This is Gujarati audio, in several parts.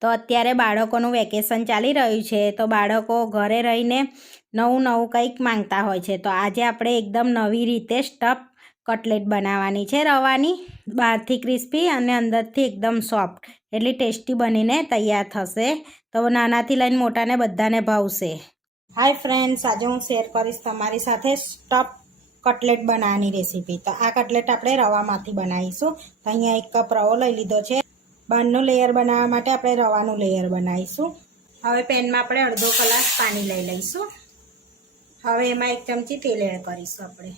તો અત્યારે બાળકોનું વેકેશન ચાલી રહ્યું છે, તો બાળકો ઘરે રહીને નવું નવું કંઈક માંગતા હોય છે. તો આજે આપણે એકદમ નવી રીતે સ્ટફ કટલેટ બનાવવાની છે રવાની, બહારથી ક્રિસ્પી અને અંદરથી એકદમ સોફ્ટ, એટલી ટેસ્ટી બનીને તૈયાર થશે. તો નાનાથી લઈને મોટાને બધાને ભાવશે. હાય ફ્રેન્ડ્સ, આજે હું શેર કરીશ તમારી સાથે સ્ટફ કટલેટ બનાવવાની રેસીપી. તો આ કટલેટ આપણે રવામાંથી બનાવીશું. તો અહીંયા 1 કપ રવો લઈ લીધો છે. બહારનું લેયર બનાવવા માટે આપણે રવાનું લેયર બનાવીશું. હવે પેનમાં આપણે અડધો ગ્લાસ પાણી લઈ લઈશું. હવે એમાં 1 ચમચી તેલ એડ કરીશું. આપણે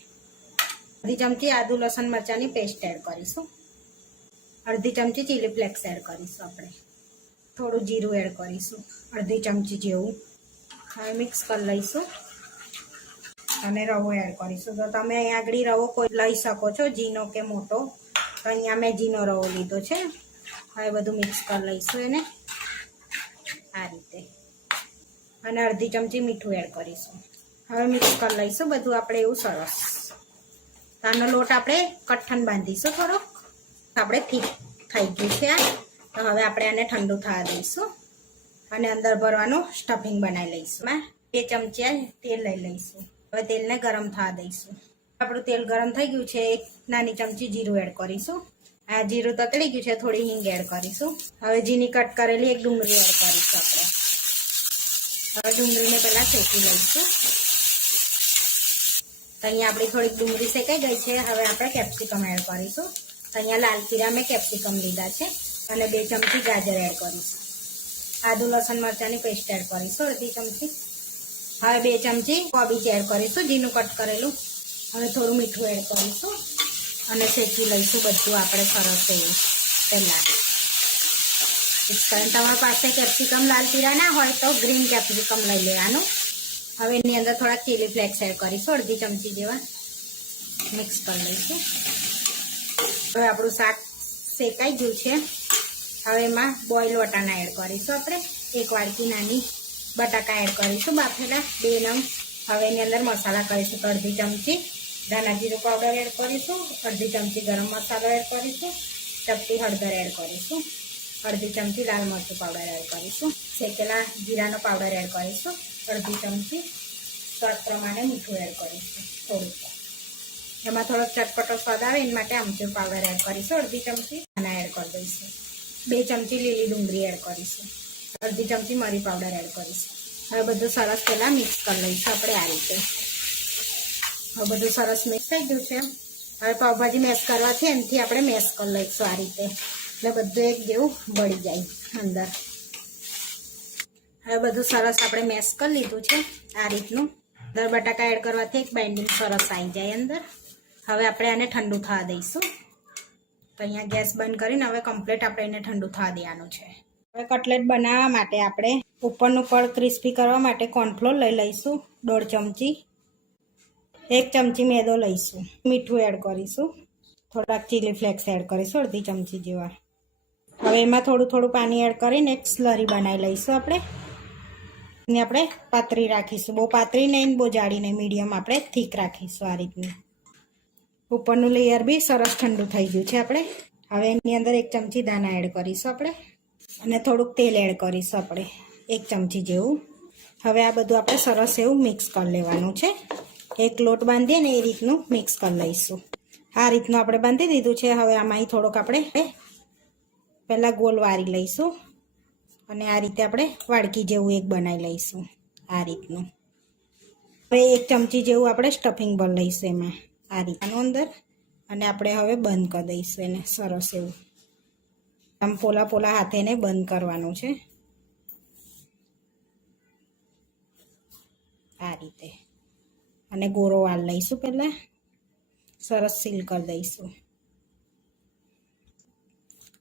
અડધી ચમચી આદુ લસણ મરચાંની પેસ્ટ એડ કરીશું. અડધી ચમચી ચીલી ફ્લેક્સ એડ કરીશું. આપણે થોડું જીરું એડ કરીશું, અડધી ચમચી જેવું. હવે મિક્સ કરી લઈશું અને રવો એડ કરીશું. તો તમે અહીંયા આગળ રવો કોઈ લઈ શકો છો, ઝીનો કે મોટો. તો અહીંયા મેં ઝીનો રવો લીધો છે. હવે બધું મિક્સ કરી લઈશું એને આ રીતે, અને અડધી ચમચી મીઠું એડ કરીશું. હવે મિક્સ કરી લઈશું બધું આપણે એવું સરસ. આનો લોટ આપણે કઠણ બાંધીશું, થોડોક આપણે થીક થઈ ગયું છે આ. તો હવે આપણે આને ઠંડુ થવા દઈશું અને અંદર ભરવાનું સ્ટફિંગ બનાવી લઈશું. 2 ચમચી તેલ લઈ લઈશું. હવે તેલને ગરમ થવા દઈશું. આપણું તેલ ગરમ થઈ ગયું છે. 1 નાની ચમચી જીરું એડ કરીશું. આ જીરું તતડી ગયું છે, થોડી હિંગ એડ કરીશું. હવે ઝીણી કટ કરેલી 1 ડુંગળી એડ કરીશું. આપણે હવે ડુંગળીને પહેલા શેકી લઈશું. તો અહીંયા આપણી થોડીક ડુંગળી શેકાઈ ગઈ છે. હવે આપણે કેપ્સિકમ એડ કરીશું. તો અહીંયા લાલ ચીરા મેં કેપ્સિકમ લીધા છે અને 2 ચમચી ગાજર એડ કરીશું. આદુ લસણ મરચાંની પેસ્ટ એડ કરીશું, અડધી ચમચી. હવે 2 ચમચી કોબીજ એડ કરીશું, ઝીણું કટ કરેલું. હવે થોડું મીઠું એડ કરીશું અને શેકી લઈશું બધું આપણે સરસ એવું. પહેલાં તમારી પાસે કેપ્સિકમ લાલ ચીરા ના હોય તો ગ્રીન કેપ્સિકમ લઈ લેવાનું. હવે એની અંદર થોડા ચીલી ફ્લેક્સ એડ કરીશું, અડધી ચમચી જેવા. મિક્સ કરી લઈશું. હવે આપણું શાક શેકાઈ ગયું છે. હવે એમાં બોઇલ વટાણા એડ કરીશું. આપણે 1 વાડકી નાની બટાકા એડ કરીશું, બાફેલા 2 નંગ. હવે એની અંદર મસાલા કરીશું. તો અડધી ચમચી ધાણા જીરું પાવડર એડ કરીશું, અડધી ચમચી ગરમ મસાલો એડ કરીશું, ચપટી હળદર એડ કરીશું, અડધી ચમચી લાલ મરચું પાવડર એડ કરીશું, શેકેલા જીરાનો પાવડર એડ કરીશું, અડધી ચમચી સ્વાદ પ્રમાણે મીઠું એડ કરીશું. થોડુંક એમાં થોડોક ચટપટો સ્વાદ આવે એના માટે આમચૂર પાવડર એડ કરીશું, અડધી ચમચી ધાણા એડ કરી દઈશું. 2 ચમચી લીલી ડુંગળી એડ કરીશું, અડધી ચમચી મરી પાવડર એડ કરીશું. હવે બધું સરસ પહેલાં મિક્સ કરી લઈશું આપણે આ રીતે. હવે બધું સરસ મિક્સ થઈ ગયું છે. હવે પાવભાજી મેશ કરવાથી એનાથી આપણે મેશ કરી લઈશું આ રીતે, એટલે બધું એક જેવું બળી જાય અંદર. હવે બધું સરસ આપણે મેશ કરી લીધું છે આ રીતનું. અંદર બટાકા એડ કરવાથી એક બાઇન્ડિંગ સરસ આવી જાય અંદર. હવે આપણે આને ઠંડુ થવા દઈશું. તો અહીંયા ગેસ બંધ કરીને હવે કમ્પ્લીટ આપણે એને ઠંડુ થવા દેવાનું છે. હવે કટલેટ બનાવવા માટે આપણે ઉપરનું પડ ક્રિસ્પી કરવા માટે કોર્નફ્લોર લઈ લઈશું 1.5 ચમચી. 1 ચમચી મેદો લઈશું, મીઠું એડ કરીશું, થોડાક ચીલી ફ્લેક્સ એડ કરીશું, અડધી ચમચી જેવા. હવે એમાં થોડું પાણી એડ કરીને એક સ્લરી બનાવી લઈશું આપણે. ને આપણે પાતળી રાખીશું, બહુ પાતળી નહીં બહુ જાડી નહીં, મીડિયમ આપણે થીક રાખીશું આ રીતની. ઉપરનું લેયર બી સરસ ઠંડુ થઈ ગયું છે આપણે. હવે એની અંદર 1 ચમચી દાણા એડ કરીશું આપણે અને થોડુંક તેલ એડ કરીશું આપણે 1 ચમચી જેવું. હવે આ બધું આપણે સરસ એવું મિક્સ કરી લેવાનું છે. એક લોટ બાંધીએ ને એ રીતનું મિક્સ કરી લઈશું. આ રીતનું આપણે બાંધી દીધું છે. હવે આમાં થોડોક આપણે પહેલાં ગોલ વારી લઈશું અને આ રીતે આપણે વાડકી જેવું એક બનાવી લઈશું આ રીતનું. હવે 1 ચમચી જેવું આપણે સ્ટફિંગ ભરી લઈશું એમાં આ રીતનું અંદર, અને આપણે હવે બંધ કરી દઈશું એને સરસ એવું. આમ પોલા હાથે એને બંધ કરવાનું છે આ રીતે. અને ગોરો વાળ લઈશું, પહેલાં સરસ સીલ કરી દઈશું.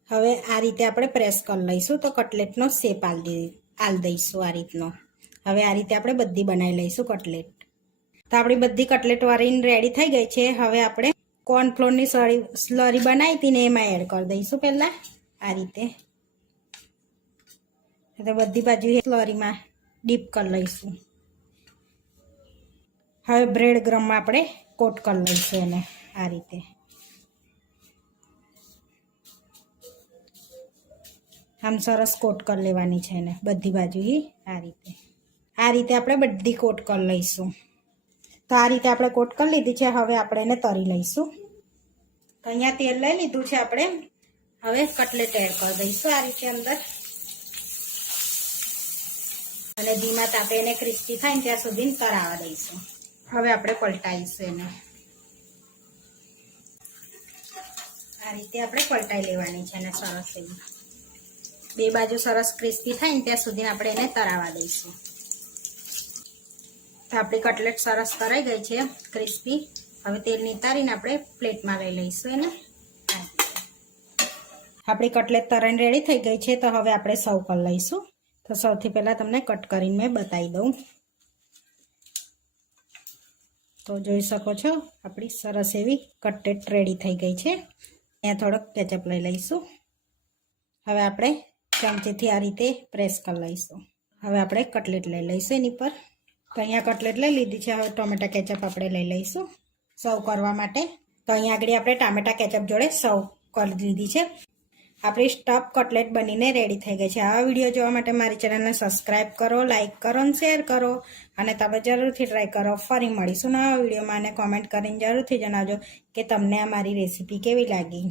હવે આ રીતે આપણે પ્રેસ કરી લઈશું તો કટલેટનો શેપ આલ દઈશું આ રીતનો. હવે આ રીતે આપણે બધી બનાવી લઈશું કટલેટ. તો આપણી બધી કટલેટ વાળીને રેડી થઈ ગઈ છે. હવે આપણે કોર્નફ્લોરની સ્લરી બનાવી હતી ને એમાં એડ કરી દઈશું પહેલાં આ રીતે. તો બધી બાજુ સ્લરીમાં ડીપ કરી લઈશું. હવે બ્રેડ ક્રમમાં આપણે કોટ કરી લઈશું એને આ રીતે. આમ સરસ કોટ કરી લેવાની છે ને બધી બાજુ આ રીતે આપણે બધી કોટ કરી લઈશું. તો આ રીતે આપણે કોટ કરી લીધી છે. હવે આપણે એને તરી લઈશું. તો અહીંયા તેલ લઈ લીધું છે આપણે. હવે કટલેટ એડ કરી દઈશું આ રીતે અંદર અને ધીમા તાપે એને ક્રિસ્પી થાય ને ત્યાં સુધી તળાવવા દઈશું. હવે આપણે પલટાઈશું એને. આ રીતે આપણે પલટાઈ લેવાની છે અને સરસ એવી બે બાજુ સરસ ક્રિસ્પી થાય ને ત્યાં સુધી આપણે એને તળાવવા દઈશું. તો આપણી કટલેટ સરસ તળાઈ ગઈ છે ક્રિસ્પી. હવે તેલ નિતારીને આપણે પ્લેટમાં લઈ લઈશું એને. આપણી કટલેટ તળાઈને રેડી થઈ ગઈ છે. તો હવે આપણે સર્વ કરી લઈશું. તો સૌથી પહેલાં તમને કટ કરીને મેં બતાવી દઉં. તો જોઈ શકો છો આપણી સરસ એવી કટલેટ રેડી થઈ ગઈ છે. અહીંયા થોડોક કેચઅપ લઈ લઈશું. હવે આપણે ચમચીથી આ રીતે પ્રેસ કરી લઈશું. હવે આપણે કટલેટ લઈ લઈશું એની પર. તો અહીંયા કટલેટ લઈ લીધી છે. હવે ટોમેટા કેચઅપ આપણે લઈ લઈશું સર્વ કરવા માટે. તો અહીંયા આગળ આપણે ટામેટા કેચઅપ જોડે સર્વ કરી લીધી છે. આપણી સ્ટફ કટલેટ બનીને રેડી થઈ ગઈ છે. આવા વિડીયો જોવા માટે મારી ચેનલને સબસ્ક્રાઈબ કરો, લાઇક કરો અને શેર કરો અને તમે જરૂરથી ટ્રાય કરો. ફરી મળીશું નવા વિડીયોમાં અને કોમેન્ટ કરીને જરૂરથી જણાવજો કે તમને આ મારી રેસીપી કેવી લાગી.